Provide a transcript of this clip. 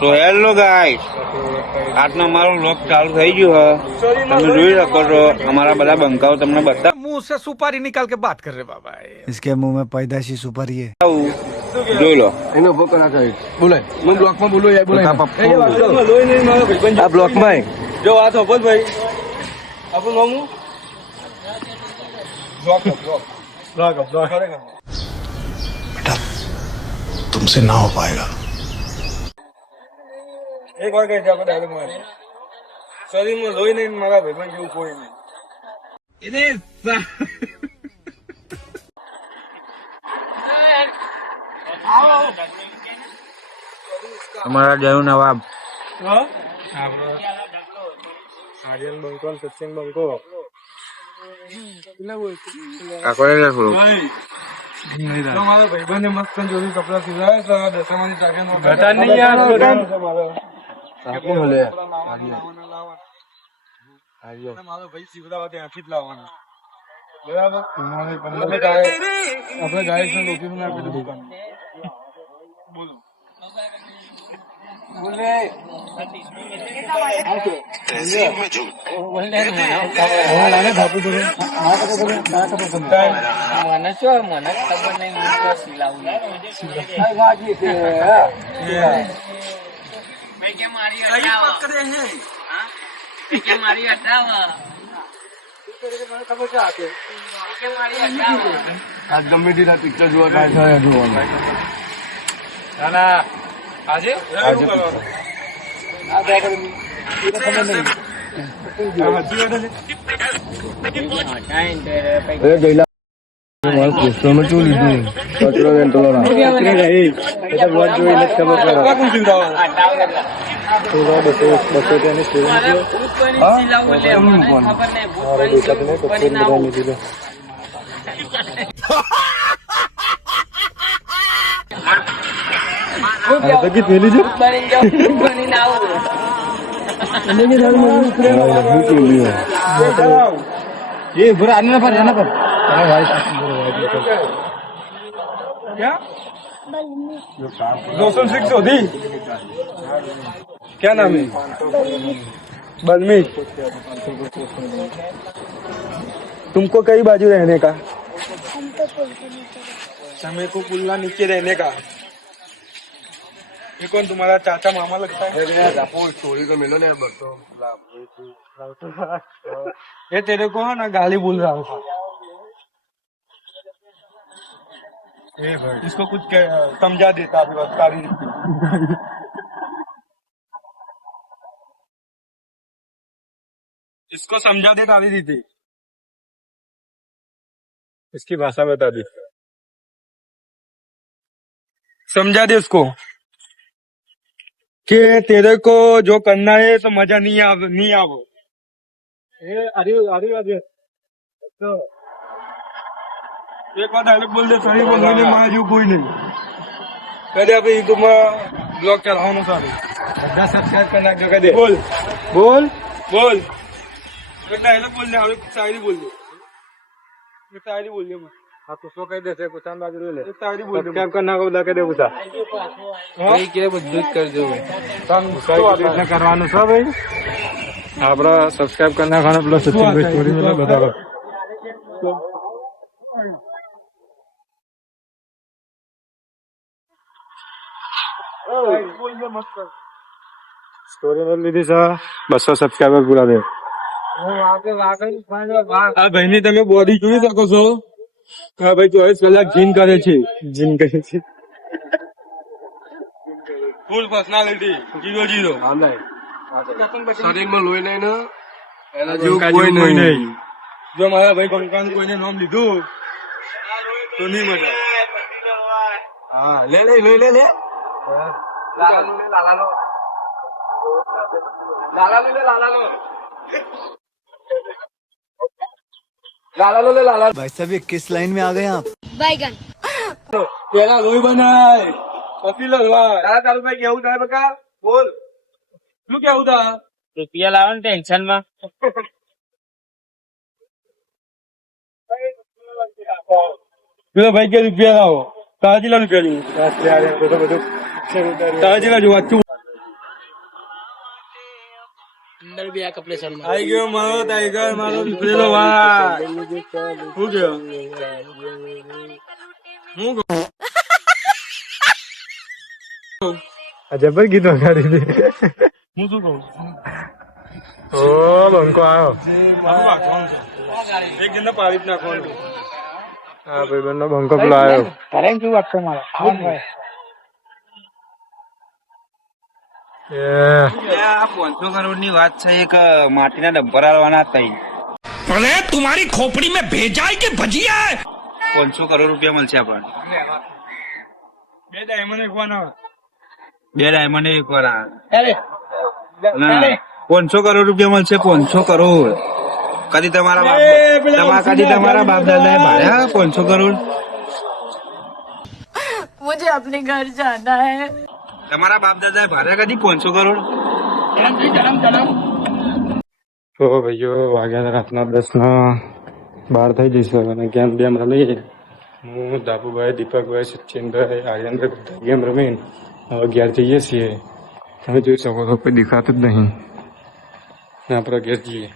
તો hello guys, આજનો મારો વ્લોગ ચાલુ થઈ ગયો છે. તમે જોઈ શકો છો અમારા બધા બંકાઓ તમને બતાવું. मुंह से सुपारी निकाल के बात कर रहे बाबा। इसके मुंह में पैदाशी सुपारी है। જોઈ લો. એનો ઉભો કરા કહે બોલે હું બ્લોકમાં બોલું યાર બોલે આ બ્લોકમાં જો આ તો બોલ ભાઈ આપણું નામ બ્લોક बेटा तुमसे ना हो पाएगा। એક વાર કહે છે આપણે ડાયરેક્ટ મારે શરીરમાં લોહી નહીં મારા ભાઈ જેવું કોઈ નહીં અમારા જયું નવાબ આર્યન બંકો સત્યન બંકો કાકોરે થોડું મારો ભાઈબંધે મસ્ત જોડી કપડા સીવડાવ્યા છે દશામાની મારો ભાઈ સીવડાવવા ત્યાંથી જ લાવવાનો બરાબર આપણે ગાઈડ લોકેશન આપી દઉં દુકાન બોલો બોલે મને શું મને ખબર નહીં હું તો સિલાવું મેં કે મારી હટાવો આજ ગમે તેના પિક્ચર જોવા કાંઈ થાય જોવાનું આજે ये बुरा आने पर जाना पर क्या 206 होती क्या नाम है बलमी तुमको कई बाजू रहने का समय को पुलना नीचे रहने का ये कौन तुम्हारा चाचा मामा लगता है स्टोरी तो मिलो ना बरतो ये तेरे को है ना गाली बोल रहा था इसको कुछ समझा देता अभी सारी इसको समझा दे तारी दी थी इसकी भाषा बता दी समझा दे उसको कि तेरे को जो करना है तो मजा नहीं आवो अरे तो एक बार डायलॉग बोल दे सही बोल नहीं मार जो कोई नहीं कहते अभी यूट्यूब में ब्लॉग चलाओ सारे બધા સબસ્ક્રાઇબ करना जो कहते बोल बोल बोल डायलॉग बोल दे अभी शायरी बोल दे शायरी बोल दे मैं हाँ तो सो कह देते कुछ बाजू ले शायरी बोल दे सब्सक्राइब करना को बता के दे कुछ भाई के બધું જ કરજો એટલે કરવાનું છે ભાઈ આપડા સબસ્ક્રાઇબ કરના ખાને પ્લસ સચિનભાઈ સ્ટોરી મને બતાવો સ્ટોરી મેં લીધી છે 200 સબસ્ક્રાઇબર પૂરા દે આ ભાઈની તમે બોડી જોઈ શકો છો હા ભાઈ 24 કલાક જીમ કરે છે ફૂલ પર્સનાલિટી 0 શરીરમાં લોહી નહીં ને એના જેવું કોઈ નહીં જો મારા ભાઈ કંકાન કોઈને નામ લીધું તો નહીં મજા હા લે लाला भाई साहब ये किस लाइन में आ गए आप? बैगन પેલા લોહી બનાય પછી લડવા તારું ભાઈ કેવું થાય બકા બોલ શું કેવું તા રૂપિયા લાવો ને ટેન્શન માં પેલો ભાઈ કે રૂપિયા લાવો તારા જેટલા રૂપિયા તારા જેટલા જોવા આઈ ગયો મારો ટાઈગર, મારો વિફરેલો ભાઈ. શું ગયો? હું જબર ગીત વગાડી દે. હું શું કહું? ઓ બંકો આવ્યો. એક જણને પાડી જ નાખવાનું. હા ભાઈ બંને બંકો પેલો આવ્યો. એ આ 500 કરોડ ની વાત છે. એક માટીના ડબ્બર આલવાના હતા. अरे तुम्हारी खोपड़ी में भेजा है कि भजिया है 500 કરોડ રૂપિયા મળશે આપણને. બે ડાયમંડ એકવાના. 2 ડાયમંડ એક વાર ના 500 કરોડ રૂપિયા મળશે. 500 કરોડ કદી તમારા બાપ દાદા ભાડ્યા 500 કરોડ? मुझे अपने घर जाना है. તમારા બાપ દાદા ભાડ્યા કદી 500 કરોડ? તો ભાઈઓ વાગ્યા હતા રાતના 10:12 થઈ જશે. અને ગેમ બેમ રમીએ. હું દાપુભાઈ, દીપકભાઈ, સચિનભાઈ, આર્યનભાઈ બધા ગેમ રમીને હવે ઘેર જઈએ છીએ. તમે જોઈ શકો છો કોઈ દેખાતું જ નહીં. આપણે ઘેર જઈએ.